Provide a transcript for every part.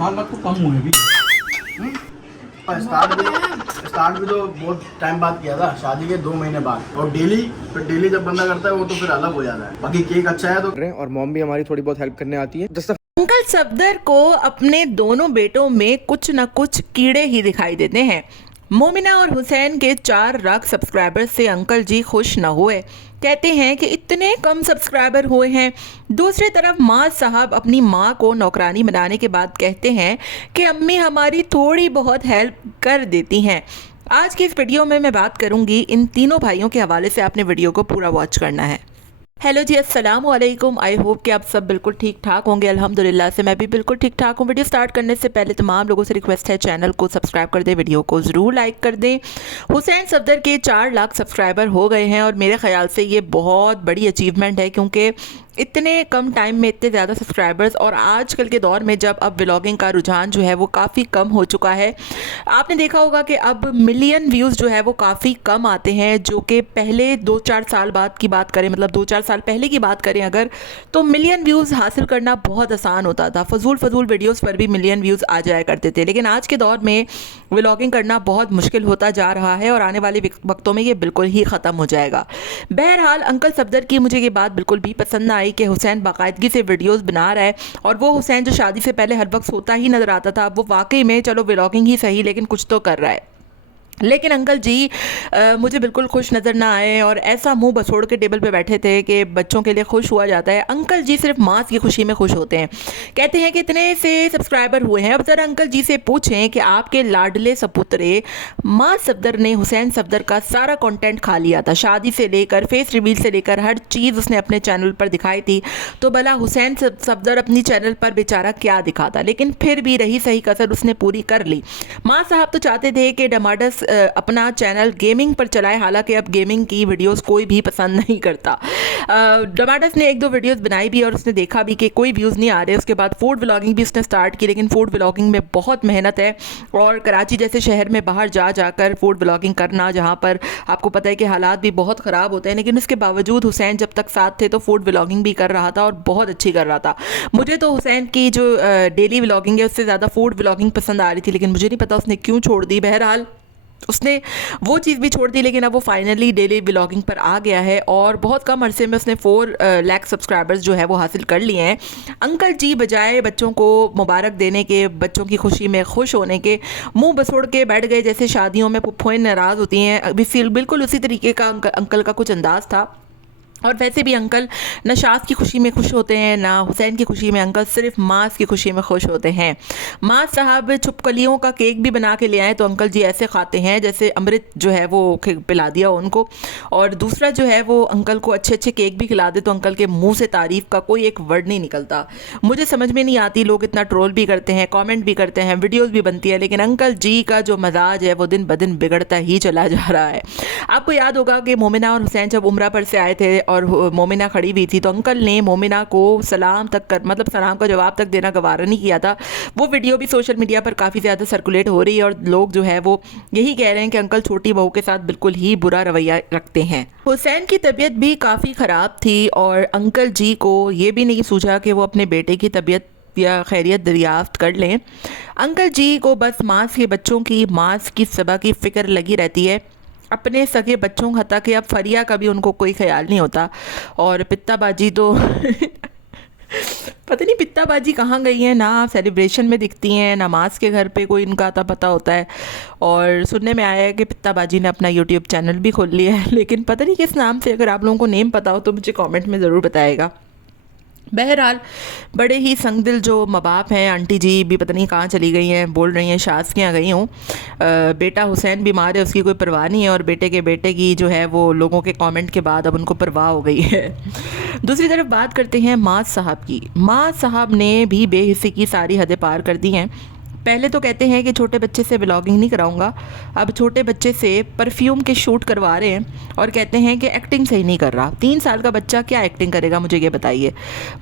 4 लाख तो कम हुए भी। और स्टार्ट भी तो बहुत टाइम बाद किया था, शादी के 2 महीने बाद। और डेली जब बंदा करता है वो तो फिर अलग हो जाता है। बाकी केक अच्छा है तो। और मॉम भी हमारी थोड़ी बहुत हेल्प करने आती है। अंकल सफदर को अपने दोनों बेटों में कुछ न कुछ कीड़े ही दिखाई देते हैं। मोमिना और हुसैन के 4 लाख सब्सक्राइबर्स से अंकल जी खुश न हुए। कहते हैं कि इतने कम सब्सक्राइबर हुए हैं। दूसरी तरफ माँ साहब अपनी माँ को नौकरानी बनाने के बाद कहते हैं कि अम्मी हमारी थोड़ी बहुत हेल्प कर देती हैं। आज की इस वीडियो में मैं बात करूंगी इन तीनों भाइयों के हवाले से। आपने वीडियो को पूरा वॉच करना है। हेलो जी, अस्सलाम वालेकुम। आई होप कि आप सब बिल्कुल ठीक ठाक होंगे। अल्हम्दुलिल्लाह से मैं भी बिल्कुल ठीक ठाक हूँ। वीडियो स्टार्ट करने से पहले तमाम लोगों से रिक्वेस्ट है, चैनल को सब्सक्राइब कर दें, वीडियो को ज़रूर लाइक कर दें। हुसैन सफदर के 4 लाख सब्सक्राइबर हो गए हैं और मेरे ख्याल से ये बहुत बड़ी अचीवमेंट है, क्योंकि इतने कम टाइम में इतने ज़्यादा सब्सक्राइबर्स। और आजकल के दौर में जब अब व्लॉगिंग का रुझान जो है वो काफ़ी कम हो चुका है। आपने देखा होगा कि अब मिलियन व्यूज़ जो है वो काफ़ी कम आते हैं, जो कि पहले 2-4 साल बाद की बात करें, मतलब 2-4 साल पहले की बात करें अगर, तो मिलियन व्यूज़ हासिल करना बहुत आसान होता था। फजूल वीडियोज़ पर भी मिलियन व्यूज़ आ जाया करते थे। लेकिन आज के दौर में व्लॉगिंग करना बहुत मुश्किल होता जा रहा है और आने वाले वक्तों में ये बिल्कुल ही ख़त्म हो जाएगा। बहरहाल अंकल सफदर की मुझे ये बात बिल्कुल भी पसंद ना आई कि हुसैन बाकायदगी से वीडियोस बना रहा है, और वो हुसैन जो शादी से पहले हर वक्त सोता ही नज़र आता था, वो वाकई में चलो व्लॉगिंग ही सही लेकिन कुछ तो कर रहा है। लेकिन अंकल जी मुझे बिल्कुल खुश नज़र ना आए और ऐसा मुंह बसोड़ के टेबल पे बैठे थे कि बच्चों के लिए खुश हुआ जाता है। अंकल जी सिर्फ माँ की खुशी में खुश होते हैं। कहते हैं कि इतने से सब्सक्राइबर हुए हैं। अब ज़रा अंकल जी से पूछें कि आपके लाडले सपुत्रे माँ सफदर ने हुसैन सफदर का सारा कंटेंट खा लिया था, शादी से लेकर फेस रिवील से लेकर हर चीज़ उसने अपने चैनल पर दिखाई थी। तो भला हुसैन सफदर अपनी चैनल पर बेचारा क्या दिखाता, लेकिन फिर भी रही सही कसर उसने पूरी कर ली। माँ साहब तो चाहते थे कि डमाडस अपना चैनल गेमिंग पर चलाए, हालांकि अब गेमिंग की वीडियोस कोई भी पसंद नहीं करता। डमाडस ने 1-2 वीडियोस बनाई भी और उसने देखा भी कि कोई व्यूज़ नहीं आ रहे। उसके बाद फूड व्लॉगिंग भी उसने स्टार्ट की, लेकिन फूड व्लॉगिंग में बहुत मेहनत है और कराची जैसे शहर में बाहर जाकर फूड व्लॉगिंग करना, जहाँ पर आपको पता है कि हालात भी बहुत ख़राब होते हैं, लेकिन उसके बावजूद हुसैन जब तक साथ थे तो फूड व्लॉगिंग भी कर रहा था और बहुत अच्छी कर रहा था। मुझे तो हुसैन की जो डेली व्लॉगिंग है उससे ज़्यादा फूड व्लॉगिंग पसंद आ रही थी, लेकिन मुझे नहीं पता उसने क्यों छोड़ दी। बहरहाल उसने वो चीज़ भी छोड़ दी, लेकिन अब वो फाइनली डेली व्लॉगिंग पर आ गया है और बहुत कम अरसे में उसने 4 लाख सब्सक्राइबर्स जो है वो हासिल कर लिए हैं। अंकल जी बजाय बच्चों को मुबारक देने के, बच्चों की खुशी में खुश होने के, मुंह बसोड़ के बैठ गए। जैसे शादियों में पुप्पोएं नाराज़ होती हैं, अभी बिल्कुल उसी तरीके का अंकल का कुछ अंदाज़ था। और वैसे भी अंकल न शाद की खुशी में खुश होते हैं ना हुसैन की खुशी में, अंकल सिर्फ मास की खुशी में खुश होते हैं। माँ साहब छुपकलियों का केक भी बना के ले आए तो अंकल जी ऐसे खाते हैं जैसे अमृत जो है वो पिला दिया उनको। और दूसरा जो है वो अंकल को अच्छे केक भी खिला दे तो अंकल के मुंह से तारीफ़ का कोई एक वर्ड नहीं निकलता। मुझे समझ में नहीं आती, लोग इतना ट्रोल भी करते हैं, कॉमेंट भी करते हैं, वीडियोज़ भी बनती है, लेकिन अंकल जी का जो मजाज है वो दिन ब दिन बिगड़ता ही चला जा रहा है। आपको याद होगा कि मोमिना और हुसैन जब उम्रा पर से आए थे और मोमिना खड़ी हुई थी तो अंकल ने मोमिना को सलाम का जवाब तक देना गवारा नहीं किया था। वो वीडियो भी सोशल मीडिया पर काफ़ी ज़्यादा सर्कुलेट हो रही है और लोग जो है वो यही कह रहे हैं कि अंकल छोटी बहू के साथ बिल्कुल ही बुरा रवैया रखते हैं। हुसैन की तबीयत भी काफ़ी ख़राब थी और अंकल जी को ये भी नहीं सूझा कि वो अपने बेटे की तबीयत या खैरियत दरियाफ्त कर लें। अंकल जी को बस मास के बच्चों की सबा की फ़िक्र लगी रहती है, अपने सगे बच्चों हता कि अब फरिया का भी उनको कोई ख्याल नहीं होता। और पित्ताबाजी तो पता नहीं पित्ताबाजी कहाँ गई है, ना सेलिब्रेशन में दिखती हैं ना मास के घर पे कोई इनका आता पता होता है। और सुनने में आया है कि पित्ताबाजी ने अपना यूट्यूब चैनल भी खोल लिया है, लेकिन पता नहीं किस नाम से। अगर आप लोगों को नेम पता हो तो मुझे कमेंट में ज़रूर बताएगा। बहरहाल बड़े ही संगदिल जो माँ बाप हैं, आंटी जी भी पता नहीं कहाँ चली गई हैं, बोल रही हैं शास के यहाँ गई हूँ। बेटा हुसैन बीमार है, उसकी कोई परवाह नहीं है और बेटे की जो है वो लोगों के कमेंट के बाद अब उनको परवाह हो गई है। दूसरी तरफ बात करते हैं माँ साहब की। माँ साहब ने भी बेहिस्सी की सारी हदें पार कर दी हैं। पहले तो कहते हैं कि छोटे बच्चे से व्लॉगिंग नहीं कराऊंगा, अब छोटे बच्चे से परफ्यूम के शूट करवा रहे हैं और कहते हैं कि एक्टिंग सही नहीं कर रहा। 3 साल का बच्चा क्या एक्टिंग करेगा, मुझे ये बताइए।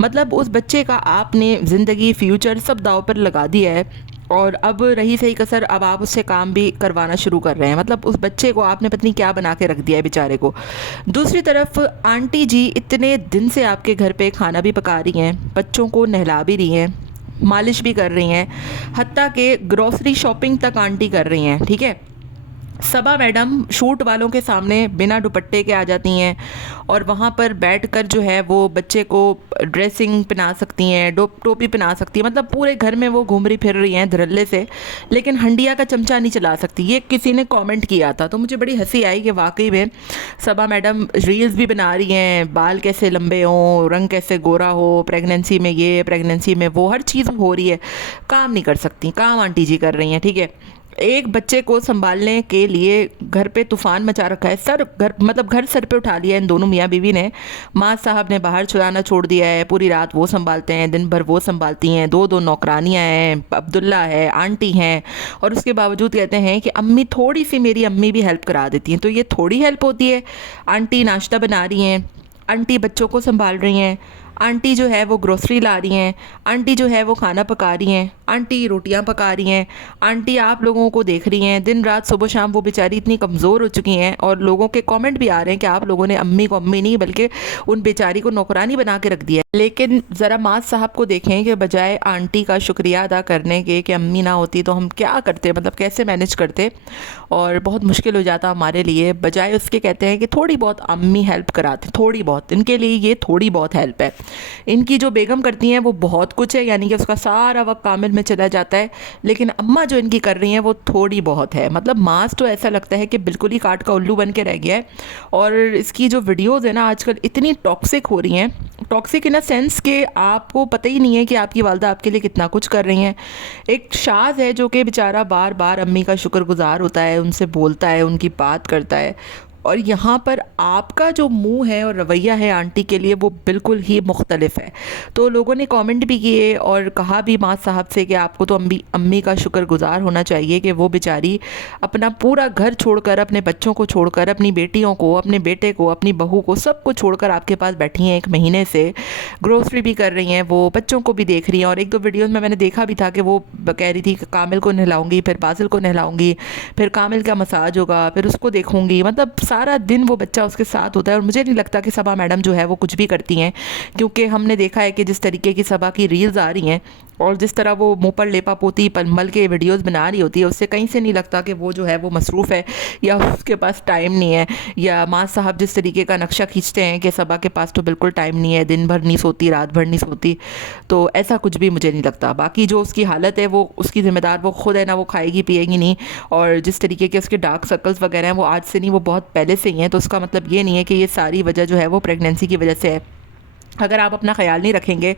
मतलब उस बच्चे का आपने ज़िंदगी, फ्यूचर सब दाव पर लगा दिया है और अब रही सही कसर, अब आप उससे काम भी करवाना शुरू कर रहे हैं। मतलब उस बच्चे को आपने पत्नी क्या बना के रख दिया है बेचारे को। दूसरी तरफ आंटी जी इतने दिन से आपके घर पे खाना भी पका रही हैं, बच्चों को नहला भी रही हैं, मालिश भी कर रही हैं, हत्ता कि ग्रॉसरी शॉपिंग तक आंटी कर रही हैं, ठीक है। सबा मैडम शूट वालों के सामने बिना दुपट्टे के आ जाती हैं और वहाँ पर बैठकर जो है वो बच्चे को ड्रेसिंग पहना सकती हैं, टोपी पहना सकती हैं, मतलब पूरे घर में वो घूम रही फिर रही हैं धड़ल्ले से, लेकिन हंडिया का चमचा नहीं चला सकती। ये किसी ने कमेंट किया था तो मुझे बड़ी हंसी आई कि वाकई में सबा मैडम रील्स भी बना रही हैं, बाल कैसे लंबे हों, रंग कैसे गोरा हो, प्रेगनेंसी में ये, प्रेगनेंसी में वो, हर चीज़ हो रही है, काम नहीं कर सकती, काम आंटी जी कर रही हैं, ठीक है। एक बच्चे को संभालने के लिए घर पे तूफान मचा रखा है, घर सर पे उठा लिया इन दोनों मियाँ बीवी ने। माँ साहब ने बाहर चुराना छोड़ दिया है, पूरी रात वो संभालते हैं, दिन भर वो संभालती हैं, दो नौकरानियाँ हैं, अब्दुल्ला है, आंटी हैं, और उसके बावजूद कहते हैं कि अम्मी थोड़ी सी, मेरी अम्मी भी हेल्प करा देती हैं। तो ये थोड़ी हेल्प होती है? आंटी नाश्ता बना रही हैं, आंटी बच्चों को संभाल रही हैं, आंटी जो है वो ग्रोसरी ला रही हैं, आंटी जो है वो खाना पका रही हैं, आंटी रोटियां पका रही हैं, आंटी आप लोगों को देख रही हैं, दिन रात सुबह शाम वो बेचारी इतनी कमज़ोर हो चुकी हैं। और लोगों के कमेंट भी आ रहे हैं कि आप लोगों ने अम्मी को अम्मी नहीं बल्कि उन बेचारी को नौकरानी बना के रख दिया। लेकिन ज़रा माँ साहब को देखें कि बजाय आंटी का शुक्रिया अदा करने के कि अम्मी ना होती तो हम क्या करते, मतलब कैसे मैनेज करते और बहुत मुश्किल हो जाता हमारे लिए, बजाय उसके कहते हैं कि थोड़ी बहुत अम्मी हेल्प कराते, थोड़ी बहुत, इनके लिए ये थोड़ी बहुत हेल्प है। इनकी जो बेगम करती हैं वो बहुत कुछ है, यानी कि उसका सारा वक्त कामिल में चला जाता है, लेकिन अम्मा जो इनकी कर रही हैं वो थोड़ी बहुत है। मतलब मांस तो ऐसा लगता है कि बिल्कुल ही काट का उल्लू बन के रह गया है। और इसकी जो वीडियोज़ है ना आजकल इतनी टॉक्सिक हो रही हैं, टॉक्सिक इन अ सेंस कि आपको पता ही नहीं है कि आपकी वालदा आपके लिए कितना कुछ कर रही हैं। एक शाज है जो कि बेचारा बार बार अम्मी का शुक्रगुजार होता है, उनसे बोलता है, उनकी बात करता है, और यहाँ पर आपका जो मुंह है और रवैया है आंटी के लिए वो बिल्कुल ही मुख्तलिफ है। तो लोगों ने कमेंट भी किए और कहा भी माँ साहब से कि आपको तो अम्मी का शुक्रगुजार होना चाहिए कि वो बेचारी अपना पूरा घर छोड़कर, अपने बच्चों को छोड़कर, अपनी बेटियों को, अपने बेटे को, अपनी बहू को, सबको छोड़कर आपके पास बैठी हैं 1 महीने से, ग्रोसरी भी कर रही हैं, वो बच्चों को भी देख रही हैं। और 1-2 वीडियोज़ में मैंने देखा भी था कि वो कह रही थी कि कामिल को नहलाऊंगी, फिर बासिल को नहलाऊंगी, फिर कामिल का मसाज होगा, फिर उसको देखूंगी, मतलब सारा दिन वो बच्चा उसके साथ होता है। और मुझे नहीं लगता कि सबा मैडम जो है वो कुछ भी करती हैं, क्योंकि हमने देखा है कि जिस तरीके की सबा की रील्स आ रही हैं और जिस तरह वो मुँह पर लेपा पोती पलमल के वीडियोस बना रही होती है, उससे कहीं से नहीं लगता कि वो जो है वो मसरूफ़ है या उसके पास टाइम नहीं है। या माँ साहब जिस तरीके का नक्शा खींचते हैं कि सबा के पास तो बिल्कुल टाइम नहीं है, दिन भर नहीं सोती, रात भर नहीं सोती, तो ऐसा कुछ भी मुझे नहीं लगता। बाकी जो उसकी हालत है वो उसकी ज़िम्मेदार वो खुद है ना, वो खाएगी पिएगी नहीं। और जिस तरीके के उसके डार्क सर्कल्स वगैरह हैं वो आज से नहीं, वो बहुत पहले से ही हैं। तो उसका मतलब ये नहीं है कि ये सारी वजह जो है वो प्रेगनेंसी की वजह से है। अगर आप अपना ख्याल नहीं रखेंगे,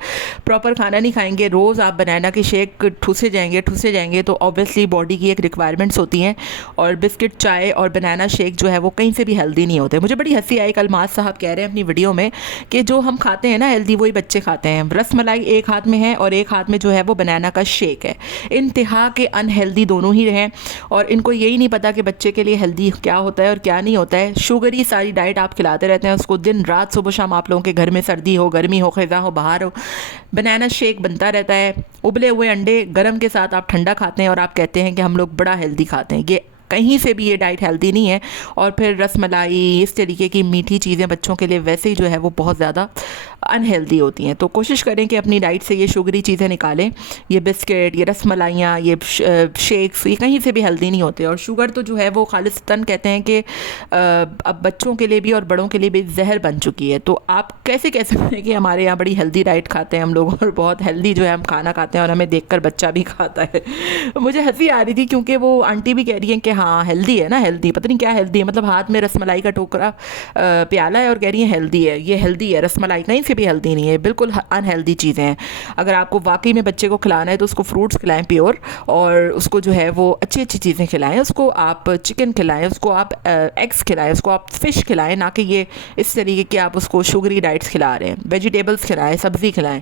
प्रॉपर खाना नहीं खाएंगे, रोज़ आप बनाना के शेक ठूसे जाएंगे तो ऑब्वियसली बॉडी की एक रिक्वायरमेंट्स होती हैं। और बिस्किट, चाय और बनाना शेक जो है वो कहीं से भी हेल्दी नहीं होते। मुझे बड़ी हंसी आई, कल माज साहब कह रहे हैं अपनी वीडियो में कि जो हम खाते हैं ना हेल्दी, वही बच्चे खाते हैं। रस मलाई एक हाथ में है और एक हाथ में जो है वो बनाना का शेक है। इंतहा के अनहेल्दी दोनों ही हैं और इनको यही नहीं पता कि बच्चे के लिए हेल्दी क्या होता है और क्या नहीं होता है। शुगरी सारी डाइट आप खिलाते रहते हैं उसको, दिन रात सुबह शाम आप लोगों के घर में, सर्दी हो, गर्मी हो, ख़ज़ा हो, बाहर हो, बनाना शेक बनता रहता है। उबले हुए अंडे गरम के साथ आप ठंडा खाते हैं और आप कहते हैं कि हम लोग बड़ा हेल्दी खाते हैं। ये कहीं से भी ये डाइट हेल्दी नहीं है। और फिर रसमलाई, इस तरीके की मीठी चीज़ें बच्चों के लिए वैसे ही जो है वो बहुत ज़्यादा अनहेल्दी होती हैं। तो कोशिश करें कि अपनी डाइट से ये शुगरी चीज़ें निकालें। ये बिस्किट, ये रसमलाइयाँ, ये शेक्स, ये कहीं से भी हेल्दी नहीं होते। और शुगर तो जो है वो खालिस्तान कहते हैं कि अब बच्चों के लिए भी और बड़ों के लिए भी जहर बन चुकी है। तो आप कैसे कह सकते हैं कि हमारे यहाँ बड़ी हेल्दी डाइट खाते हैं हम लोग और बहुत हेल्दी जो है हम खाना खाते हैं और हमें देखकर बच्चा भी खाता है। मुझे हंसी आ रही थी क्योंकि वो आंटी भी कह रही हैं कि हाँ हेल्दी है ना, हेल्दी, पता नहीं क्या हेल्दी है, मतलब हाथ में रसमलाई का टोकरा प्याला है और कह रही है हेल्दी है, ये हेल्दी है। रसमलाई कहीं से भी हेल्दी नहीं है, बिल्कुल अनहेल्दी चीज़ें हैं। अगर आपको वाकई में बच्चे को खिलाना है तो उसको फ्रूट्स खिलाएं प्योर, और उसको जो है वो अच्छी अच्छी चीज़ें खिलाएं। उसको आप चिकन खिलाएं, उसको आप एग्स खिलाएं, उसको आप फ़िश खिलाएं, ना कि ये इस तरीके के आप उसको शुगरी डाइट्स खिला रहे हैं। वेजिटेबल्स खिलाएं, सब्ज़ी खिलाएं,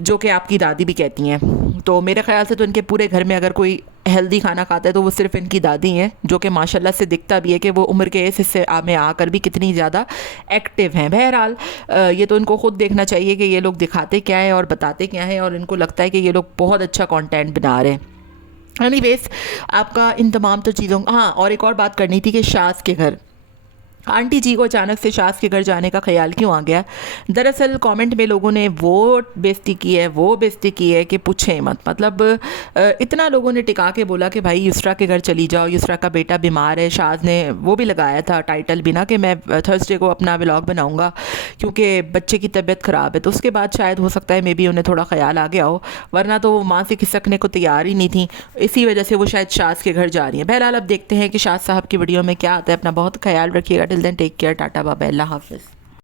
जो कि आपकी दादी भी कहती हैं। तो मेरे ख्याल से तो इनके पूरे घर में अगर कोई हेल्दी खाना खाता है तो वो सिर्फ इनकी दादी हैं, जो कि माशाल्लाह से दिखता भी है कि वो उम्र के इस हिस्से में आकर भी कितनी ज़्यादा एक्टिव हैं। बहरहाल ये तो इनको खुद देखना चाहिए कि ये लोग दिखाते क्या है और बताते क्या है, और इनको लगता है कि ये लोग बहुत अच्छा कंटेंट बना रहे हैं। एनीवेज, आपका इन तमाम तो चीज़ों, हाँ, और एक और बात करनी थी कि शाज़ के घर, आंटी जी को अचानक से शास के घर जाने का ख्याल क्यों आ गया? दरअसल कमेंट में लोगों ने वो बेइज्जती की है कि पूछें मत। मतलब इतना लोगों ने टिका के बोला कि भाई युसरा के घर चली जाओ, युसरा का बेटा बीमार है। शाज ने वो भी लगाया था टाइटल भी ना कि मैं थर्सडे को अपना व्लॉग बनाऊंगा क्योंकि बच्चे की तबीयत ख़राब है। तो उसके बाद शायद हो सकता है मे बी उन्हें थोड़ा ख्याल आ गया हो, वरना तो वो माँ से खिसकने को तैयार ही नहीं थी। इसी वजह से वो शायद शाज के घर जा रही हैं। बहरहाल अब देखते हैं कि शाज साहब की वीडियो में क्या आता है। अपना बहुत ख्याल रखिएगा। Till then take care, tata bye bye, अल्लाह हाफिज़।